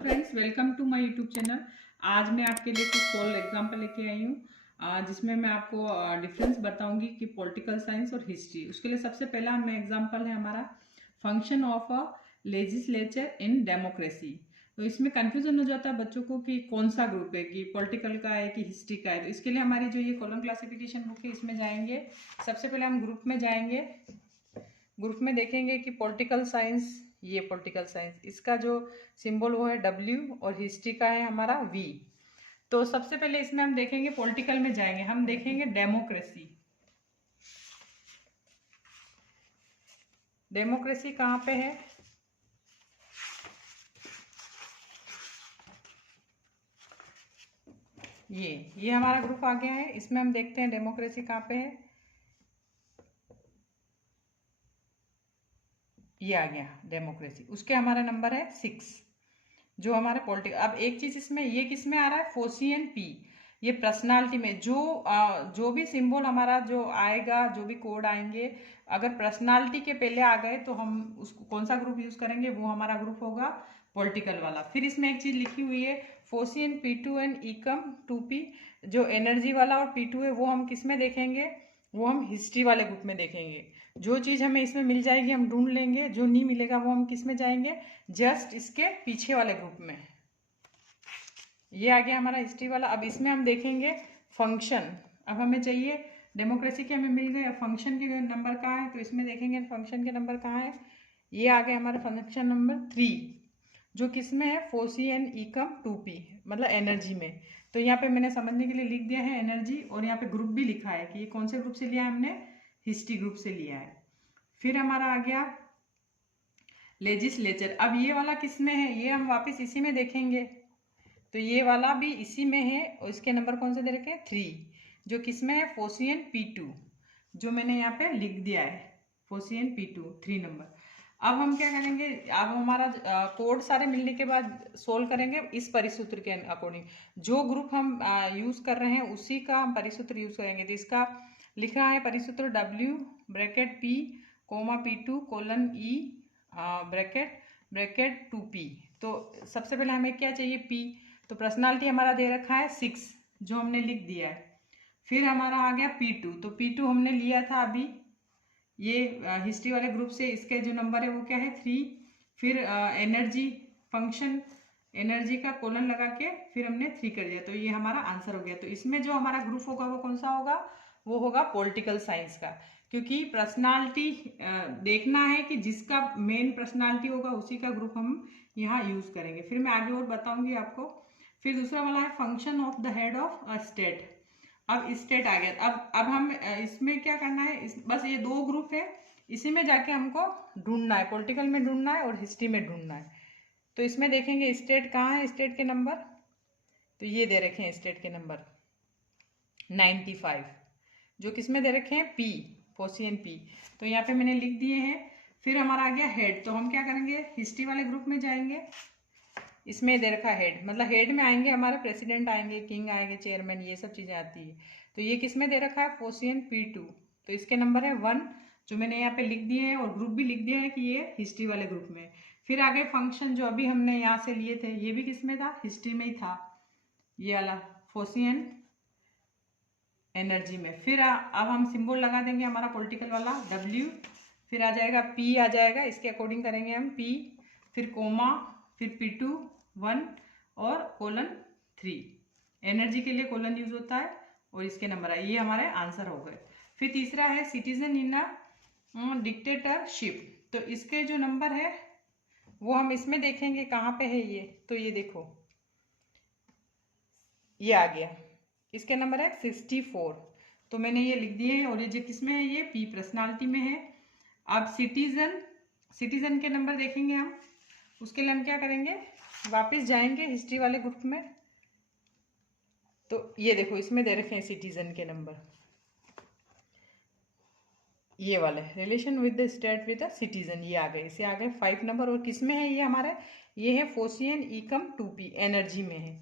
Friends, welcome to my YouTube channel. आज मैं आपके लिए कुछ सोल्व एग्जाम्पल लेके आई हूँ, जिसमें मैं आपको डिफरेंस बताऊंगी कि पॉलिटिकल साइंस और हिस्ट्री। उसके लिए सबसे पहला मैं एग्जाम्पल है हमारा function of a legislature in democracy. तो इसमें कंफ्यूजन हो जाता है बच्चों को कि कौन सा ग्रुप है, कि पॉलिटिकल का है कि हिस्ट्री का है। तो इसके लिए हमारी जो ये कॉलम क्लासिफिकेशन बुक है इसमें जाएंगे। सबसे पहले हम ग्रुप में जाएंगे। ग्रुप में देखेंगे कि पॉलिटिकल साइंस, ये पॉलिटिकल साइंस इसका जो सिंबल वो है W और हिस्ट्री का है हमारा V। तो सबसे पहले इसमें हम देखेंगे, पॉलिटिकल में जाएंगे, हम देखेंगे डेमोक्रेसी। डेमोक्रेसी कहाँ पे है? ये हमारा ग्रुप आ गया है। इसमें हम देखते हैं डेमोक्रेसी कहाँ पे है। ये आ गया डेमोक्रेसी। उसके हमारा नंबर है 6 जो हमारे पॉलिटिकल। अब एक चीज इसमें, ये किस में आ रहा है? फोसियन P। ये पर्सनालिटी में जो भी सिंबल हमारा जो आएगा, जो भी कोड आएंगे, अगर पर्सनालिटी के पहले आ गए तो हम उसको कौन सा ग्रुप यूज करेंगे? वो हमारा ग्रुप होगा पॉलिटिकल वाला। फिर इसमें एक चीज लिखी हुई है फोसियन P2 एंड इकम 2P। जो एनर्जी वाला और P2 है वो हम किस में देखेंगे? वो हम हिस्ट्री वाले ग्रुप में देखेंगे। जो चीज़ हमें इसमें मिल जाएगी हम ढूंढ लेंगे, जो नहीं मिलेगा वो हम किस में जाएंगे? जस्ट इसके पीछे वाले ग्रुप में। ये आ गया हमारा हिस्ट्री वाला। अब इसमें हम देखेंगे फंक्शन। अब हमें चाहिए डेमोक्रेसी के, हमें मिल गए, फंक्शन के नंबर कहाँ है? तो इसमें देखेंगे फंक्शन के नंबर कहाँ है। ये आ गया हमारा फंक्शन नंबर 3 जो किस में है? फोसी एंड इकम 2P, मतलब एनर्जी में। तो यहाँ पे मैंने समझने के लिए लिख दिया है एनर्जी, और यहाँ पे ग्रुप भी लिखा है कि ये कौन से ग्रुप से लिया है हमने? हिस्ट्री ग्रुप से लिया है। फिर हमारा आ गया लेजिस्लेचर। अब ये वाला किस में है? ये हम वापस इसी में देखेंगे। तो ये वाला भी इसी में है, और इसके नंबर कौन से दे रखे हैं? 3 जो किस में है? फोसियन P2 जो मैंने यहाँ पे लिख दिया है, फोसियन P2 3 नंबर। अब हम क्या करेंगे? अब हमारा कोड सारे मिलने के बाद सोल्व करेंगे इस परिसूत्र के अकॉर्डिंग। जो ग्रुप हम यूज कर रहे हैं उसी का हम परिसूत्र यूज करेंगे। तो इसका लिख रहा है परिसूत्र W bracket P comma P2 colon E bracket bracket 2P। तो सबसे पहले हमें क्या चाहिए? P। तो पर्सनालिटी हमारा दे रखा है 6 जो हमने लिख दिया है। फिर हमारा आ गया P2। तो P2 हमने लिया था अभी ये हिस्ट्री वाले ग्रुप से। इसके जो नंबर है वो क्या है? 3। फिर एनर्जी फंक्शन, एनर्जी का कोलन लगा के फिर हमने 3 कर दिया। तो ये हमारा आंसर हो गया। तो इसमें जो हमारा ग्रुप होगा वो कौन सा होगा? वो होगा पॉलिटिकल साइंस का। क्योंकि पर्सनालिटी देखना है कि जिसका मेन पर्सनालिटी होगा उसी का ग्रुप हम यहाँ यूज करेंगे। फिर मैं आगे और बताऊंगी आपको। फिर दूसरा वाला है function of the head of a state. अब स्टेट आ गया। अब हम इसमें क्या करना है? बस ये 2 ग्रुप है, इसी में जाके हमको ढूंढना है, पॉलिटिकल में ढूंढना है और हिस्ट्री में ढूंढना है। तो इसमें देखेंगे स्टेट कहाँ है, स्टेट के नंबर। तो ये दे रखे हैं स्टेट के नंबर 95 जो किस में दे रखे हैं? P फोसियन P। तो यहाँ पे मैंने लिख दिए हैं। फिर हमारा आ गया हेड। तो हम क्या करेंगे? हिस्ट्री वाले ग्रुप में जाएंगे। इसमें दे रखा हेड, मतलब हेड में आएंगे हमारे प्रेसिडेंट आएंगे, किंग आएंगे, चेयरमैन, ये सब चीज़ें आती है। तो ये किस में दे रखा है? फोसियन P2। तो इसके नंबर है 1 जो मैंने यहाँ पे लिख दिए हैं, और ग्रुप भी लिख दिया है कि ये हिस्ट्री वाले ग्रुप में। फिर आगे फंक्शन जो अभी हमने यहाँ से लिए थे, ये भी किस में था? हिस्ट्री में ही था, ये वाला फोसियन एनर्जी में। फिर अब हम सिंबल लगा देंगे हमारा पॉलिटिकल वाला W। फिर आ जाएगा P, आ जाएगा, इसके अकॉर्डिंग करेंगे हम P। फिर कोमा, फिर P2 1 और कोलन 3। एनर्जी के लिए कोलन यूज होता है, और इसके नंबर है। ये हमारे आंसर हो गए। फिर तीसरा है सिटीजन इन अ डिक्टेटरशिप। तो इसके जो नंबर है वो हम इसमें देखेंगे कहाँ पे है ये। तो ये देखो, ये आ गया, इसके नंबर है 64। तो मैंने ये लिख दिए हैं, और ये जो किस में है? ये P पर्सनालिटी में है। अब सिटीजन के नंबर देखेंगे हम। उसके लिए हम क्या करेंगे? वापस जाएंगे हिस्ट्री वाले ग्रुप में। तो ये देखो, इसमें दे रखे हैं सिटीजन के नंबर, ये वाले relation with the state with the citizen, ये आ गए। इसे आ गए 5 नंबर। और किस में है ये हमारे? ये है फोसियन इकम 2P, एनर्जी में है।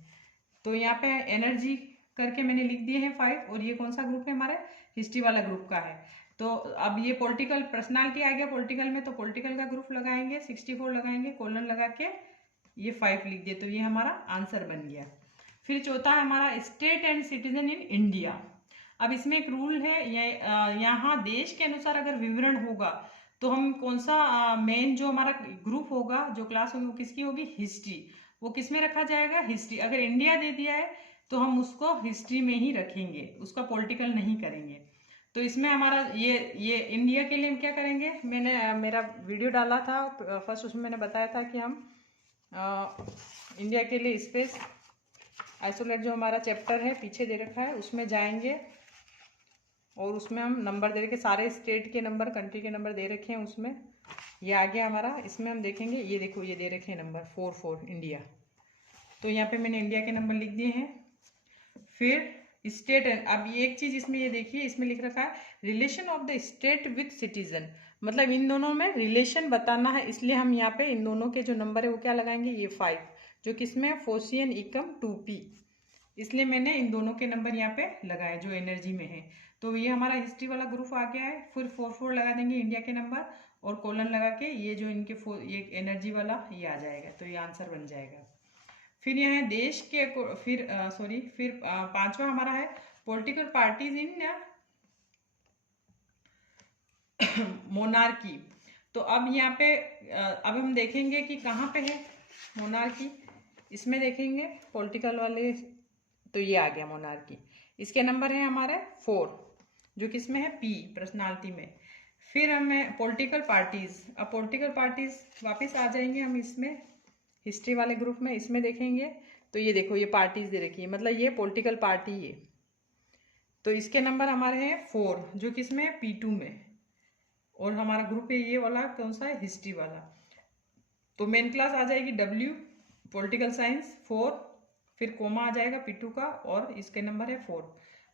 तो यहाँ पे एनर्जी करके मैंने लिख दिए हैं 5, और ये कौन सा ग्रुप है? हमारे हिस्ट्री वाला ग्रुप का है। तो अब ये पॉलिटिकल पर्सनालिटी आ गया पॉलिटिकल में, तो पॉलिटिकल का ग्रुप लगाएंगे, 64 लगाएंगे, कोलन लगा के ये 5 लिख दिए, तो ये हमारा आंसर बन गया। फिर चौथा है हमारा state and citizen in India. अब इसमें एक रूल है, यहाँ देश के अनुसार अगर विवरण होगा तो हम कौन सा मेन जो हमारा ग्रुप होगा, जो क्लास होगी, वो किसकी होगी, हिस्ट्री। वो किस में रखा जाएगा, हिस्ट्री। अगर इंडिया दे दिया है तो हम उसको हिस्ट्री में ही रखेंगे, उसका पॉलिटिकल नहीं करेंगे। तो इसमें हमारा ये इंडिया के लिए हम क्या करेंगे, मैंने मेरा वीडियो डाला था फर्स्ट, उसमें मैंने बताया था कि हम इंडिया के लिए स्पेस आइसोलेट जो हमारा चैप्टर है पीछे दे रखा है, उसमें जाएंगे और उसमें हम नंबर दे रखे, सारे स्टेट के नंबर, कंट्री के नंबर दे रखे हैं उसमें। ये आ गया हमारा। इसमें हम देखेंगे, ये देखो ये दे रखे हैं नंबर 4 इंडिया, तो यहाँ पे मैंने इंडिया के नंबर लिख दिए हैं। फिर स्टेट, अब ये एक चीज इसमें ये देखिए, इसमें लिख रखा है relation of the state with citizen, मतलब इन दोनों में रिलेशन बताना है, इसलिए हम यहाँ पे इन दोनों के जो नंबर है वो क्या लगाएंगे, ये 5, जो किसमें है, फोसियन इकम 2p, इसलिए मैंने इन दोनों के नंबर यहाँ पे लगाए जो एनर्जी में है। तो ये हमारा हिस्ट्री वाला ग्रुप आ गया है। फिर 4 लगा देंगे इंडिया के नंबर और कोलन लगा के ये जो इनके ये एनर्जी वाला ये आ जाएगा, तो ये आंसर बन जाएगा। फिर यह है देश के फिर पांचवा हमारा है पॉलिटिकल पार्टीज इन मोनार्की। तो अब यहाँ पे अब हम देखेंगे कि कहाँ पे है मोनार्की, इसमें देखेंगे पॉलिटिकल वाले, तो ये आ गया मोनार्की। इसके नंबर है हमारे 4, जो किसमें है, पी, पर्सनालिटी में। फिर हमें पॉलिटिकल पार्टीज, अब पॉलिटिकल पार्टीज वापस आ जाएंगे हम इसमें हिस्ट्री वाले ग्रुप में, इसमें देखेंगे तो ये देखो ये पार्टीज दे रखी है, मतलब ये पॉलिटिकल पार्टी है, तो इसके नंबर हमारे हैं 4, जो किसमें है, P2 में, और हमारा ग्रुप है ये वाला कौन सा है, हिस्ट्री वाला। तो मेन क्लास आ जाएगी W, पॉलिटिकल साइंस 4, फिर कोमा आ जाएगा P2 का, और इसके नंबर है 4,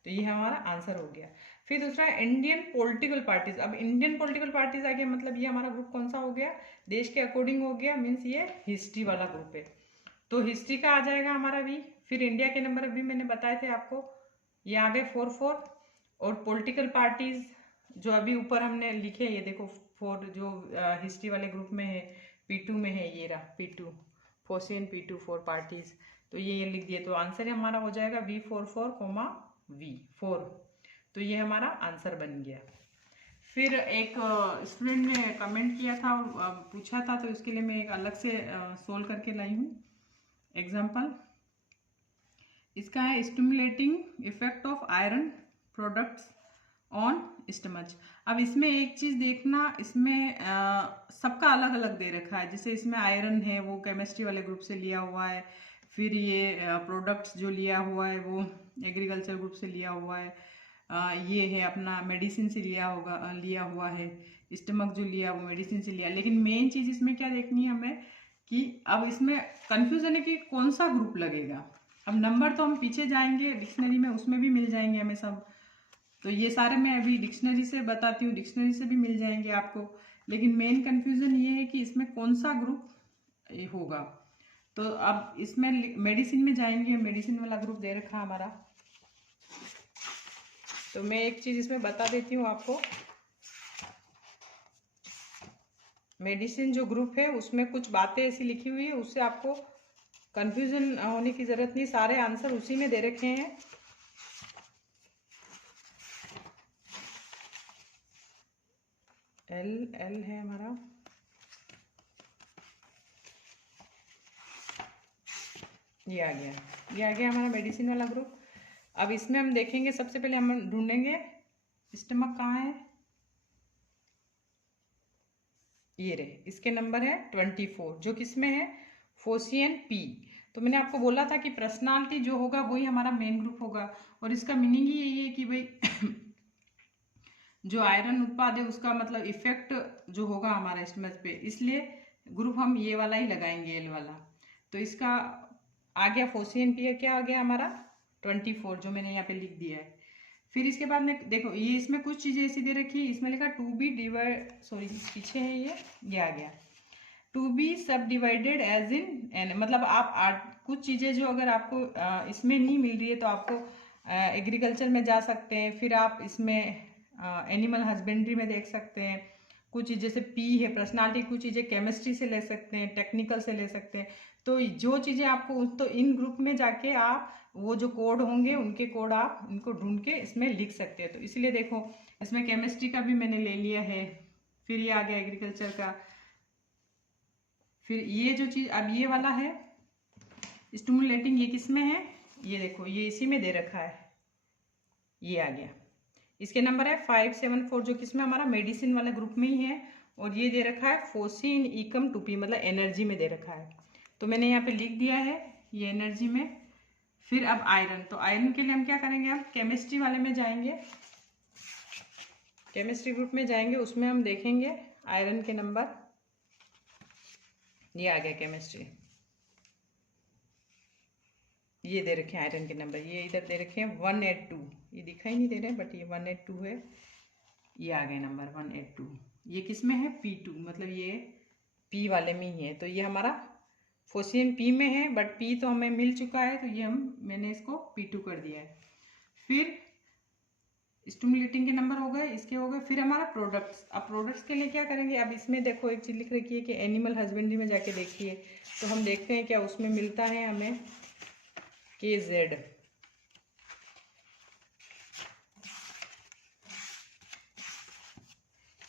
तो ये हमारा आंसर हो गया। फिर दूसरा है इंडियन पॉलिटिकल पार्टीज। अब इंडियन पॉलिटिकल पार्टीज आ गया, मतलब ये हमारा ग्रुप कौन सा हो गया, देश के अकॉर्डिंग हो गया, मीन्स ये हिस्ट्री वाला ग्रुप है, तो हिस्ट्री का आ जाएगा हमारा भी। फिर इंडिया के नंबर अभी मैंने बताए थे आपको, ये आ गए 4, और पॉलिटिकल पार्टीज जो अभी ऊपर हमने लिखे, ये देखो 4 जो हिस्ट्री वाले ग्रुप में है, P2 में है, ये रहा P2, फोसियन P2 4 पार्टीज, तो ये लिख दिए, तो आंसर हमारा हो जाएगा V44, V4, तो ये हमारा आंसर बन गया। फिर एक स्टूडेंट ने कमेंट किया था, पूछा था, तो इसके लिए मैं एक अलग से सोल्व करके लाई हूँ एग्जाम्पल। इसका है stimulating effect of iron products on stomach. अब इसमें एक चीज देखना, इसमें सबका अलग अलग दे रखा है, जैसे इसमें आयरन है वो केमिस्ट्री वाले ग्रुप से लिया हुआ है, फिर ये प्रोडक्ट्स जो लिया हुआ है वो एग्रीकल्चर ग्रुप से लिया हुआ है, ये है अपना मेडिसिन से लिया हुआ है, स्टमक जो लिया वो मेडिसिन से लिया। लेकिन मेन चीज इसमें क्या देखनी है हमें, कि अब इसमें कंफ्यूजन है कि कौन सा ग्रुप लगेगा। अब नंबर तो हम पीछे जाएंगे डिक्शनरी में, उसमें भी मिल जाएंगे हमें सब, तो ये सारे मैं अभी डिक्शनरी से बताती हूँ, डिक्शनरी से भी मिल जाएंगे आपको। लेकिन मेन कंफ्यूजन ये है कि इसमें कौन सा ग्रुप होगा। तो अब इसमें मेडिसिन में जाएंगे, मेडिसिन वाला ग्रुप दे रखा हमारा, तो मैं एक चीज इसमें बता देती हूँ आपको। मेडिसिन जो ग्रुप है उसमें कुछ बातें ऐसी लिखी हुई है, उससे आपको कंफ्यूजन होने की जरूरत नहीं, सारे आंसर उसी में दे रखे हैं। एल है हमारा, ये आ गया हमारा मेडिसिन वाला ग्रुप। अब इसमें हम देखेंगे, सबसे पहले हम ढूंढेंगे स्टमक कहाँ है, ये रहे, इसके नंबर है 24, जो किसमें है, फोसियन P। तो मैंने आपको बोला था कि पर्सनालिटी जो होगा वही हमारा मेन ग्रुप होगा, और इसका मीनिंग ही यही है कि भाई जो आयरन उत्पाद है उसका मतलब इफेक्ट जो होगा हमारा स्टमक पे, इसलिए ग्रुप हम ये वाला ही लगाएंगे, एल वाला। तो इसका आ गया फोसियन P, क्या आ गया हमारा 24, जो मैंने यहाँ पे लिख दिया है। फिर इसके बाद में देखो, ये इसमें कुछ चीजें ऐसी दे रखी है, इसमें लिखा टू बी डिवाइड, सॉरी पीछे है ये आ गया टू बी सब डिवाइडेड एज इन एन, मतलब आप कुछ चीजें जो अगर आपको इसमें नहीं मिल रही है तो आपको एग्रीकल्चर में जा सकते हैं, फिर आप इसमें एनिमल हस्बेंड्री में देख सकते हैं। कुछ चीज़ जैसे P है पर्सनालिटी, कुछ चीज़ें केमिस्ट्री से ले सकते हैं, टेक्निकल से ले सकते हैं। तो जो चीज़ें आपको, तो इन ग्रुप में जाके आप वो जो कोड होंगे उनके कोड आप इनको ढूंढ के इसमें लिख सकते हैं। तो इसलिए देखो इसमें केमिस्ट्री का भी मैंने ले लिया है, फिर ये आ गया एग्रीकल्चर का, फिर ये जो चीज़ अब ये वाला है स्टिमुलेटिंग, ये किस में है, ये देखो ये इसी में दे रखा है, ये आ गया। इसके नंबर है 574 जो किसमें हमारा मेडिसिन वाले ग्रुप में ही है, और ये दे रखा है फोसिन इकम 2p मतलब एनर्जी में दे रखा है। तो मैंने यहाँ पे लिख दिया है ये एनर्जी में। फिर अब आयरन, तो आयरन के लिए हम क्या करेंगे, हम केमिस्ट्री वाले में जाएंगे, केमिस्ट्री ग्रुप में जाएंगे, उसमें हम देखेंगे आयरन के नंबर। ये आ गया केमिस्ट्री, ये दे रखे हैं आयरन के नंबर, ये इधर दे रखे हैं 182, ये दिखाई नहीं दे रहे बट ये 182 है, ये आ गए नंबर 182। ये किस में है, P2 मतलब ये P वाले में ही है। तो ये हमारा फोसियन P में है, बट P तो हमें मिल चुका है, तो ये मैंने इसको P2 कर दिया है। फिर स्टिमुलेटिंग के नंबर हो गए, इसके हो गए। फिर हमारा प्रोडक्ट्स, अब प्रोडक्ट्स के लिए क्या करेंगे, अब इसमें देखो एक चीज़ लिख रखी है कि एनिमल हस्बेंड्री में जाके देखिए, तो हम देखते हैं क्या उसमें मिलता है हमें KZ।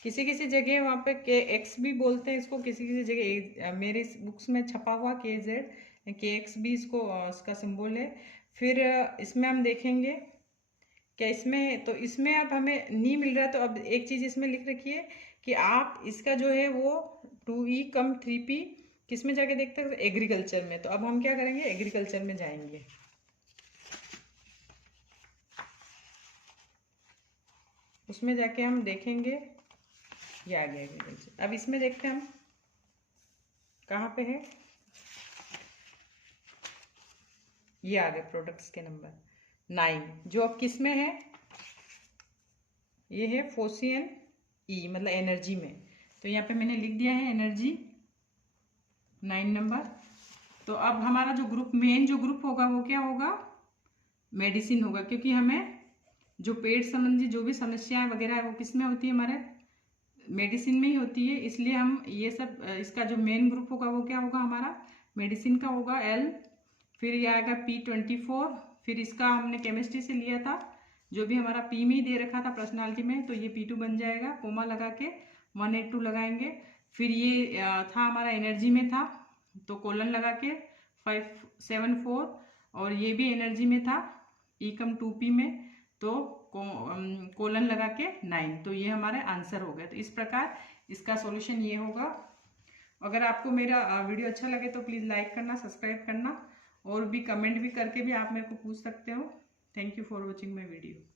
किसी किसी जगह वहाँ पे KX भी बोलते हैं इसको, किसी किसी जगह मेरे बुक्स में छपा हुआ KZ, KX भी इसको इसका सिंबल है। फिर इसमें हम देखेंगे क्या इसमें, तो इसमें अब हमें नहीं मिल रहा, तो अब एक चीज़ इसमें लिख रखी है कि आप इसका जो है वो 2E कम 3P किस में जाके देखते हैं, एग्रीकल्चर में। तो अब हम क्या करेंगे, एग्रीकल्चर में जाएंगे, उसमें जाके हम देखेंगे, ये आ गया एग्रीकल्चर। अब इसमें देखते हैं हम कहाँ पे है, ये आ गए प्रोडक्ट्स के नंबर 9, जो अब किस में है, ये है फोसियन E मतलब एनर्जी में। तो यहाँ पे मैंने लिख दिया है एनर्जी 9 नंबर। तो अब हमारा जो ग्रुप, मेन जो ग्रुप होगा वो क्या होगा, मेडिसिन होगा, क्योंकि हमें जो पेट संबंधी जो भी समस्याएं वगैरह है वो किस में होती है, हमारे मेडिसिन में ही होती है। इसलिए हम ये सब, इसका जो मेन ग्रुप होगा वो क्या होगा, हमारा मेडिसिन का होगा L। फिर ये आएगा P24, फिर इसका हमने केमिस्ट्री से लिया था, जो भी हमारा P में ही दे रखा था पर्सनालिटी में, तो ये P2 बन जाएगा, कोमा लगा के 182 लगाएंगे। फिर ये था हमारा एनर्जी में था, तो कोलन लगा के 574, और ये भी एनर्जी में था इकम 2P में, तो कोलन लगा के 9। तो ये हमारे आंसर हो गया। तो इस प्रकार इसका सॉल्यूशन ये होगा। अगर आपको मेरा वीडियो अच्छा लगे तो प्लीज़ लाइक करना, सब्सक्राइब करना, और भी कमेंट भी करके भी आप मेरे को पूछ सकते हो। Thank you for watching my video.